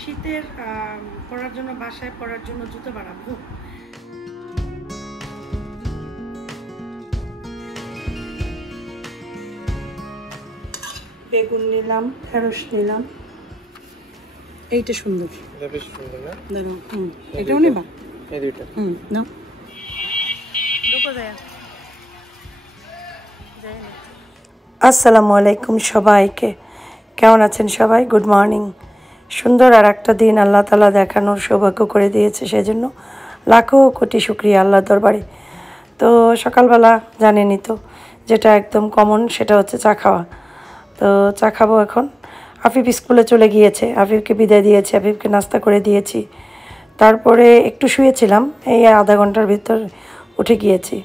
শীতের পরার জন্য বাসায় পরার জন্য জুতো বানাবো। বেগুন নিলাম, ঢেঁড়স নিলাম। এইটা সুন্দর, এটা বেশ সুন্দর না? দাঁড়াও, এটাও নিবা? এই দুইটা নাও। আসসালামু আলাইকুম সবাইকে, কেমন আছেন সবাই? Good morning. সুন্দর আর একটা দিন আল্লাহ তাআলা দেখানোর সৌভাগ্য করে দিয়েছে, সেজন্য লাখো কোটি শুকরিয়া আল্লাহর দরবারে। তো সকালবেলা জানেনই তো, যেটা একদম কমন সেটা হচ্ছে চা খাওয়া। তো চা খাবো এখন। আফিফ স্কুলে চলে গিয়েছে, আফিফকে বিদায় দিয়েছি, আফিফকে নাস্তা করে দিয়েছি। তারপরে একটু শুয়েছিলাম, এই আধা ঘন্টার ভিতর উঠে গিয়েছি।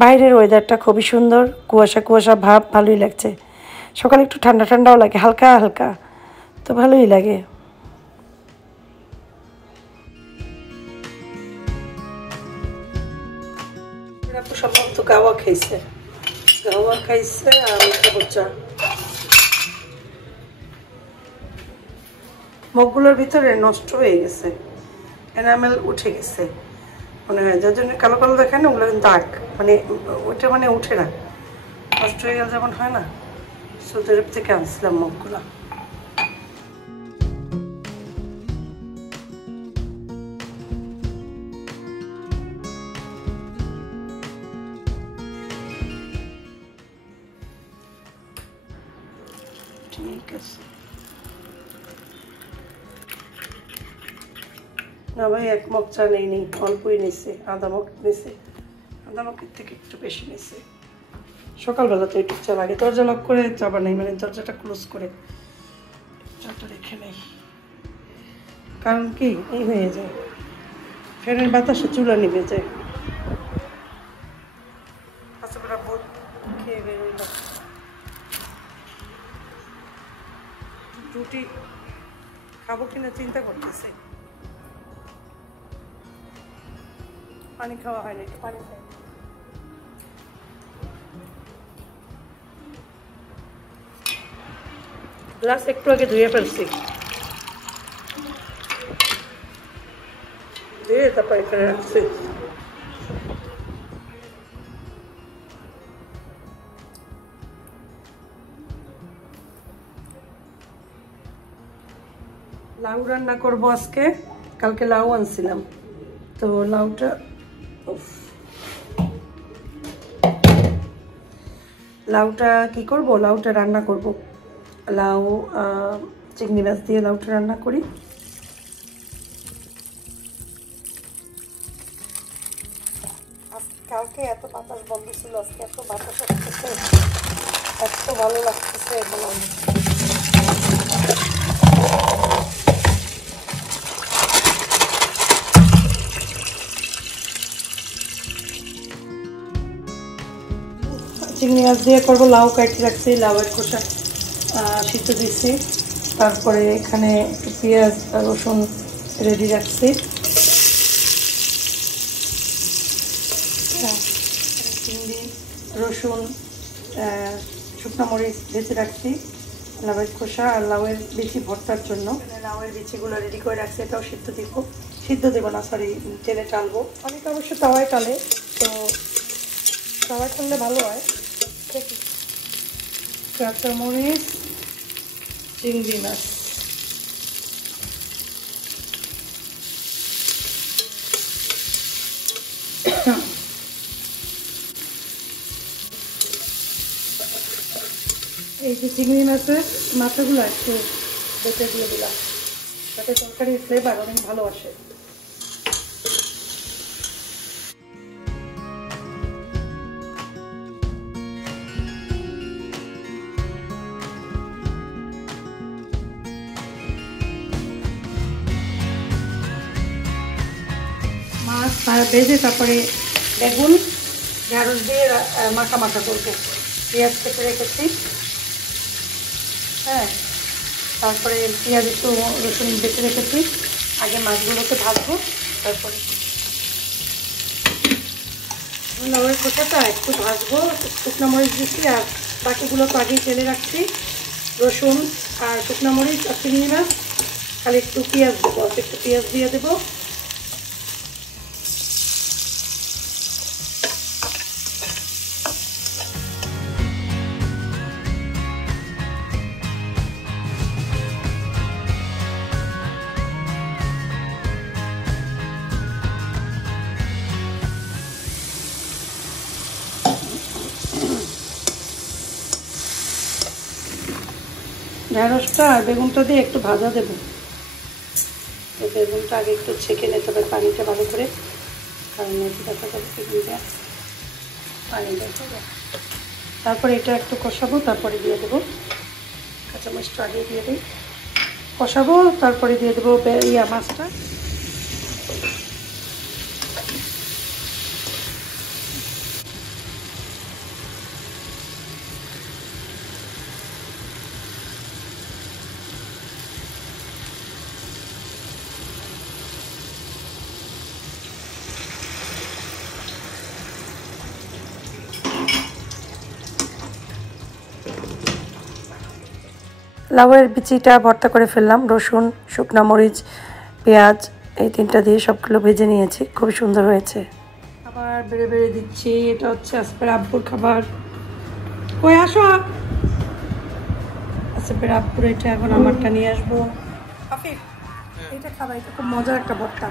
বাইরের ওয়েদারটা খুবই সুন্দর, কুয়াশা কুয়াশা ভাব, ভালোই লাগছে। সকালে একটু ঠান্ডা ঠান্ডাও লাগে, হালকা হালকা, তো ভালোই লাগে। সম্ভবত গাওয়া খাইছে আর চা। মগগুলোর ভিতরে নষ্ট হয়ে গেছে, এনামেল উঠে গেছে মনে হয়, যার জন্য কালো কালো দেখায় না, ওগুলো কিন্তু দাগ, মানে ওইটা মানে উঠে না, নষ্ট হয়ে গেলে যেমন হয় না। সৌদি আরব থেকে আনছিলাম মগগুলো। ঠিক আছে না ভাই, এক মগ চা নেই, অল্পই নিছে, আধা মগ নিছে, আধা মগের থেকে একটু বেশি নিছে। সকালবেলা তো একটু চা লাগে, দরজা লক করে চা বানাই, মানে দরজাটা ক্লোজ করে চাটা রেখে নেই। কারণ কি, এই হয়ে যায়, ফ্যানের বাতাসে চুলা নিভে যায়। আচ্ছা বেটা, বোধ খেয়ে বেরোইলাম। রুটি খাবো কিনা চিন্তা করতেছে। পানি খাওয়া হয়নি, একটু পানি খাই। গ্লাস একটু আগে ধুয়ে ফেলছি, ধুয়ে তারপর এখানে রাখছি। লাউ রান্না করবো আজকে, কালকে লাউ আনছিলাম, তো লাউটা কি করব, লাউটা রান্না করব। লাউ চিংড়ি মাছ দিয়ে লাউটা রান্না করি। কালকে এত বাতাস বন্ধ ছিল, আজকে এত বাতাস আসতেছে, এত ভালো লাগতেছে। চিংড়ি মাছ দিয়ে করবো, লাউ কাটি রাখছি, লাউয়ের খোসা সিদ্ধ দিচ্ছি, তারপরে এখানে একটু পেঁয়াজ আর রসুন রেডি রাখছি। চিংড়ি, রসুন, শুকনো মরিচ ভেজে রাখছি, লাউয়ের খোসা আর লাউয়ের বিচি ভর্তার জন্য লাউয়ের বিচিগুলো রেডি করে রাখছি। এটাও সিদ্ধ দেবো না, সরি, তেলে টালবো। অনেকে অবশ্য তাওয়ায় টালে, তো তাওয়ায় টাললে ভালো হয়। কাঁচামরিচ, চিংড়ি মাছ, এই যে চিংড়ি মাছের মাথাগুলো একটু বেটে দিয়ে দিলাম, তাতে তরকারির ফ্লেভার অনেক ভালো আসে। মাছ ভেজে তারপরে বেগুন ঢেঁড়স দিয়ে মাখা করবো। পেঁয়াজ কেটে রেখেছি, হ্যাঁ, তারপরে পেঁয়াজ একটু রসুন বেটে রেখেছি। আগে মাছগুলোকে ভাজবো, তারপরে লাউয়ের খোসাটা একটু ভাজবো, শুকনো মরিচ দিচ্ছি, আর বাকিগুলো তো আগেই তেলে রাখছি। রসুন আর শুকনো মরিচ আর চিংড়ি মাছ খালি একটু পেঁয়াজ দেবো, একটু পেঁয়াজ দিয়ে দেবো। ঢেঁড়সটা আর বেগুনটা দিয়ে একটু ভাজা দেবো। তো বেগুনটা আগে একটু ছেঁকে নিতে হবে পানিটা ভালো করে, কারণ মেথি দেখা যাবে বেগুনটা পানি দেবো। তারপরে এটা একটু কষাবো, তারপরে দিয়ে দেবো কাঁচামরিচটা আগে দিয়ে দিই, কষাবো, তারপরে দিয়ে দেবো মাছটা। লাউয়ের বিচিটা ভর্তা করে ফেললাম, রসুন, শুকনো মরিচ, পেঁয়াজ এই তিনটা দিয়ে সবগুলো ভেজে নিয়েছি, খুব সুন্দর হয়েছে। আবার বেড়ে বেড়ে দিচ্ছি, এটা হচ্ছে আসপের আব্বুর খাবার। কই আসো, আসপের আব্বুর এটা এখন আমারটা নিয়ে আসবো। আফিফ এটা খাবা, এটা খুব মজার একটা ভর্তা।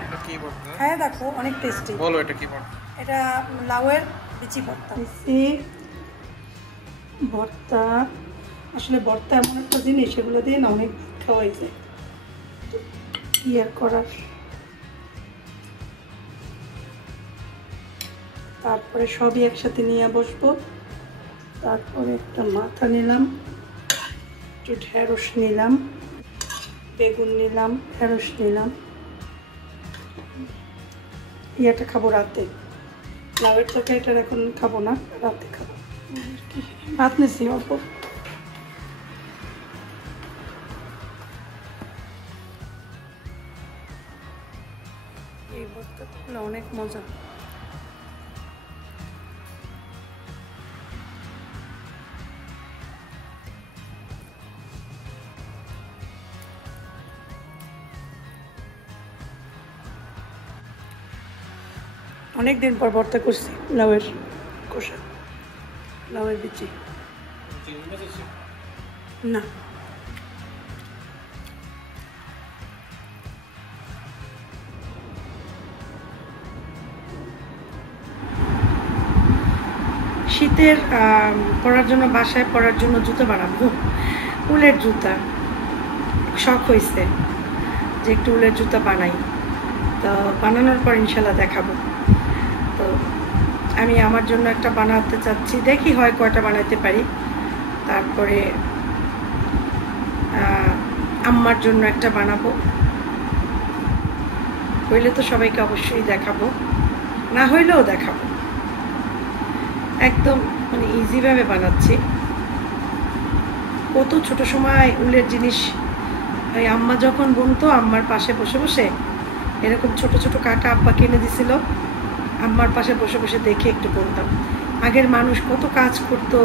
হ্যাঁ দেখো অনেক টেস্টি। বলো এটা কি ভর্তা? এটা লাউয়ের বিচি ভর্তা। ভর্তা আসলে ভর্তা এমন একটা জিনিস, এগুলো দিয়ে না অনেক খাওয়াই যায়, কি আর করার। তারপরে সবই একসাথে নিয়ে বসবো। তারপরে একটা মাথা নিলাম, একটু ঢেঁড়স নিলাম, বেগুন নিলাম, ঢেঁড়স নিলাম। ইয়েটা খাবো রাতে, লাউয়ের তরকারিটা এখন খাবো না, রাতে খাবো। ভাত নিছি অল্প। এই ভর্তাগুলো অনেক মজা। অনেকদিন পর ভর্তা করছি লাউয়ের কষা, লাউয়ের বিচি না। শীতের পরার জন্য, বাসায় পরার জন্য জুতো বানাবো, উলের জুতা। শখ হয়েছে যে একটু উলের জুতা বানাই, তো বানানোর পর ইনশাল্লাহ দেখাবো। তো আমি আমার জন্য একটা বানাতে চাচ্ছি, দেখি হয় কয়টা বানাতে পারি। তারপরে আম্মার জন্য একটা বানাবো, হইলে তো সবাইকে অবশ্যই দেখাবো, না হইলেও দেখাবো। একদম মানে ইজিভাবে বানাচ্ছি। কত ছোট সময় উলের জিনিস, ওই আম্মা যখন বুনতো আম্মার পাশে বসে বসে এরকম ছোট ছোট কাটা আব্বা কিনে দিছিল, আম্মার পাশে বসে বসে দেখে একটু বুনতাম। আগের মানুষ কত কাজ করতো,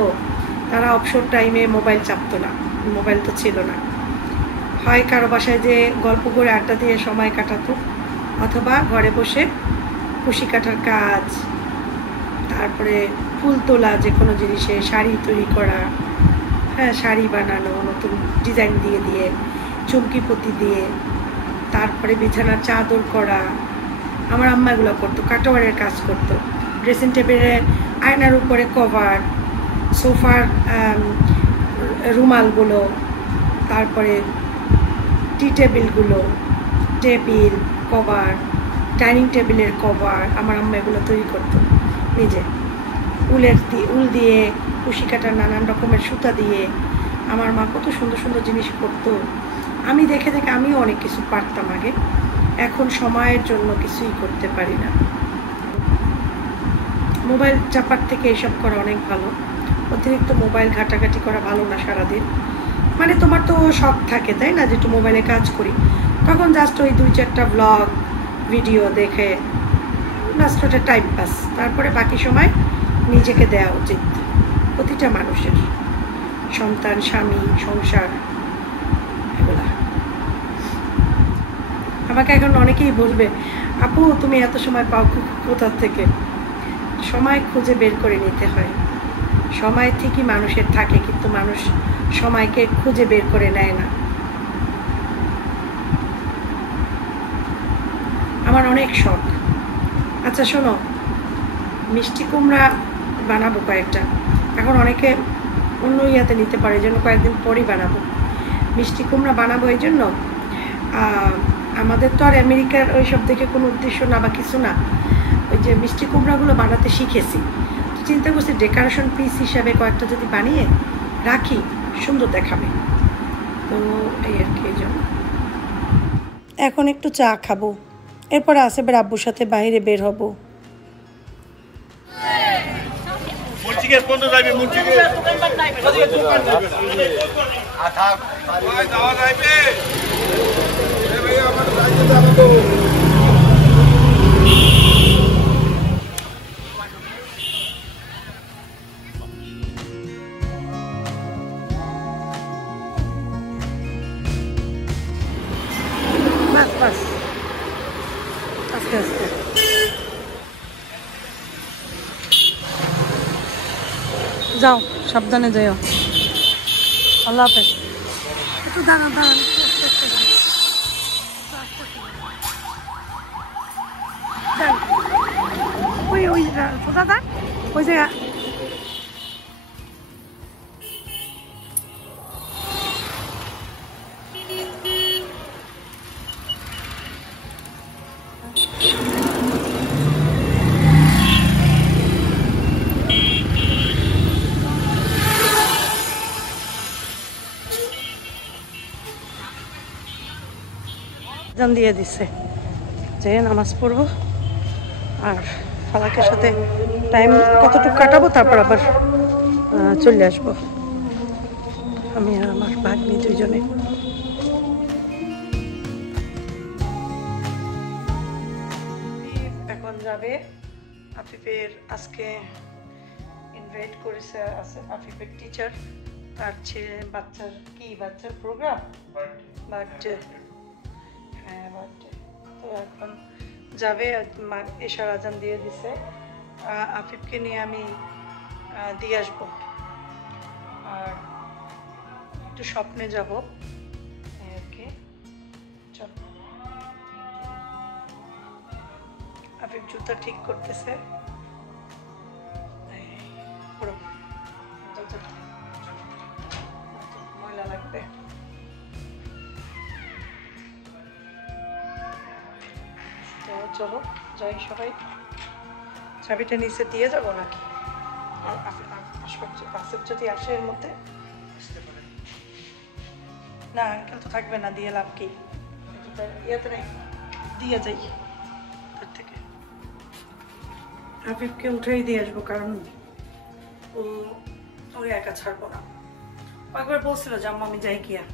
তারা অবসর টাইমে মোবাইল চাপতো না, মোবাইল তো ছিল না। হয় কারো বাসায় যে গল্প করে আড্ডা দিয়ে সময় কাটাতো, অথবা ঘরে বসে কুশি কাটার কাজ, তারপরে ফুল তোলা, যে কোনো জিনিসে শাড়ি তৈরি করা, হ্যাঁ শাড়ি বানানো নতুন ডিজাইন দিয়ে দিয়ে, চুমকি পতি দিয়ে, তারপরে বিছানার চাদর করা। আমার আম্মা এগুলো করতো, কাটোয়ারের কাজ করতো, ড্রেসিং টেবিলের আয়নার উপরে কভার, সোফার রুমালগুলো, তারপরে টি টেবিলগুলো, টেবিল কভার, ডাইনিং টেবিলের কভার আমার আম্মা এগুলো তৈরি করতো নিজে, উল দিয়ে, কুশি কাটার নানান রকমের সুতা দিয়ে। আমার মা কত সুন্দর সুন্দর জিনিস করতো, আমি দেখে দেখে আমিও অনেক কিছু পারতাম আগে। এখন সময়ের জন্য কিছুই করতে পারি না। মোবাইল চাপার থেকে এসব করা অনেক ভালো। অতিরিক্ত মোবাইল ঘাটাঘাটি করা ভালো না সারাদিন। মানে তোমার তো শখ থাকে তাই না, যে একটু মোবাইলে কাজ করি, তখন জাস্ট ওই 2-4টা ব্লগ ভিডিও দেখে জাস্ট ওটা টাইম পাস। তারপরে বাকি সময় নিজেকে দেওয়া উচিত প্রতিটা মানুষের, সন্তান, স্বামী, সংসার, এগুলা। আমাকে এখন অনেকেই বলবে, আপু তুমি এত সময় পাও কোথা থেকে? সময় খুঁজে বের করে নিতে হয়। সময় ঠিকই মানুষের থাকে, কিন্তু মানুষ সময়কে খুঁজে বের করে নেয় না। আমার অনেক শখ। আচ্ছা শোনো, মিষ্টি কুমড়া বানাবো কয়েকটা। এখন অনেকে অন্য ইয়াতে নিতে পারে, এই জন্য কয়েকদিন পরই বানাবো। মিষ্টি কুমড়া বানাবো এই জন্য, আমাদের তো আর আমেরিকার ওই সব দেখে কোনো উদ্দেশ্য না বা কিছু না, ওই যে মিষ্টি কুমড়াগুলো বানাতে শিখেছি, তো চিন্তা করছি ডেকোরেশন পিস হিসাবে কয়েকটা যদি বানিয়ে রাখি সুন্দর দেখাবে, তো এই আর কি। এই জন্য এখন একটু চা খাবো, এরপরে আসেবের আব্বুর সাথে বাইরে বের হব। বাস বাস, আস্তে আস্তে। যাও, সাবধানে যাও। আল্লাহ হাফেজ। একটু দাঁড়ান দাঁড়ান, ওই ওই দাদা ওই জায়গা। জান দিয়ে দিচ্ছে যে নামাজ পড়বো আর ফালাকের সাথে টাইম কতটুকু কাটাবো, তারপর আবার চলে আসবো আমি আর আমার ভাগ্নি দুইজনে। এখন যাবে আফিফের, আজকে ইনভাইট করেছে আছে আফিফের টিচার, তার ছেলে বাচ্চার প্রোগ্রাম, বার্থডে। হ্যাঁ বার্থডে, তো এখন যাবে, এশার আজান দিয়ে দিছে, আফিফকে নিয়ে আমি দিয়ে আসবো আর একটু স্বপ্নে যাব আর কি। চল, আফিফ জুতা ঠিক করতেছে, ময়লা লাগবে। চলো যাই সবাই, চাবিটা নিচে দিয়ে যাবো নাকি? আসিফ যদি আসে এর মধ্যে, না আঙ্কেল তো থাকবে না, দিয়ে লাভ কি? ইয়েতে নেই, দিয়ে যাই তার থেকে। আফিফকে উঠেই দিয়ে আসবো, কারণ ওকে একা ছাড়বো না। একবার বলছিল যে আম্মা আমি যাই গিয়া,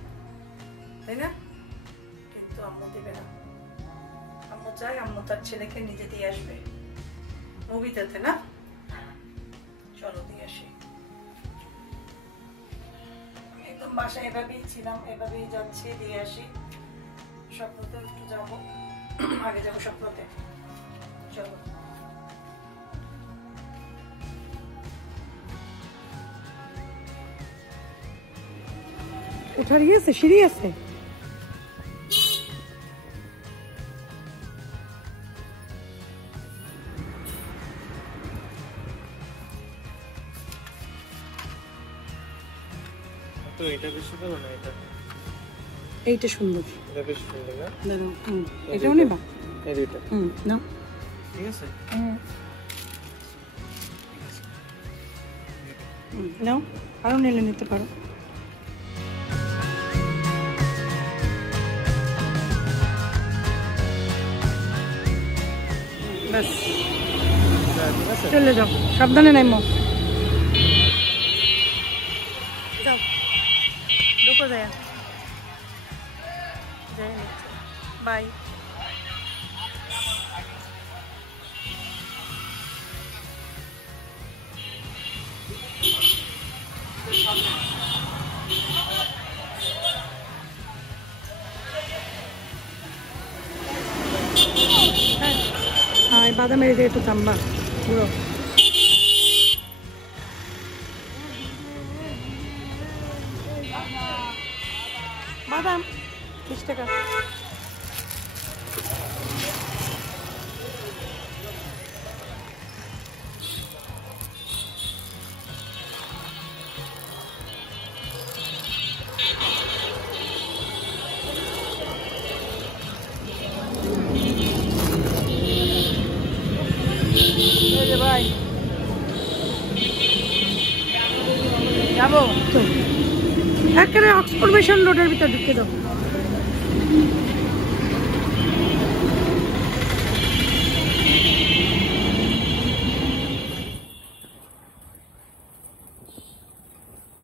তাই না? কিন্তু আম্মু দিবে না। আম্মু চাই আম্মু তার ছেলেকে নিজে দিয়ে আসবে মুভিতে, না? চলো দিয়ে আসি। একদম বাসায় এভাবেই ছিলাম, এভাবেই যাচ্ছি, দিয়ে আসি। স্বপ্নতে একটু যাবো, আগে যাবো স্বপ্নতে। চলো। উঠার গিয়েছে, সিঁড়ি আছে। এইটা সুন্দর, এটাও নেবা? নাও, ঠিক আছে, নাও, আরো নিলে নিতে পারো। ব্যাস চলে যাও, সাবধানে নাইমো। যাও, ঢুকো যায়, বাই। বাদামের দিয়ে একটু থাম্বা পুরো বাদাম 30 টাকা। ভাই যাবো তো একেবারে অক্সফোর্ড মিশন রোডের ভিতর ঢুকে দাও।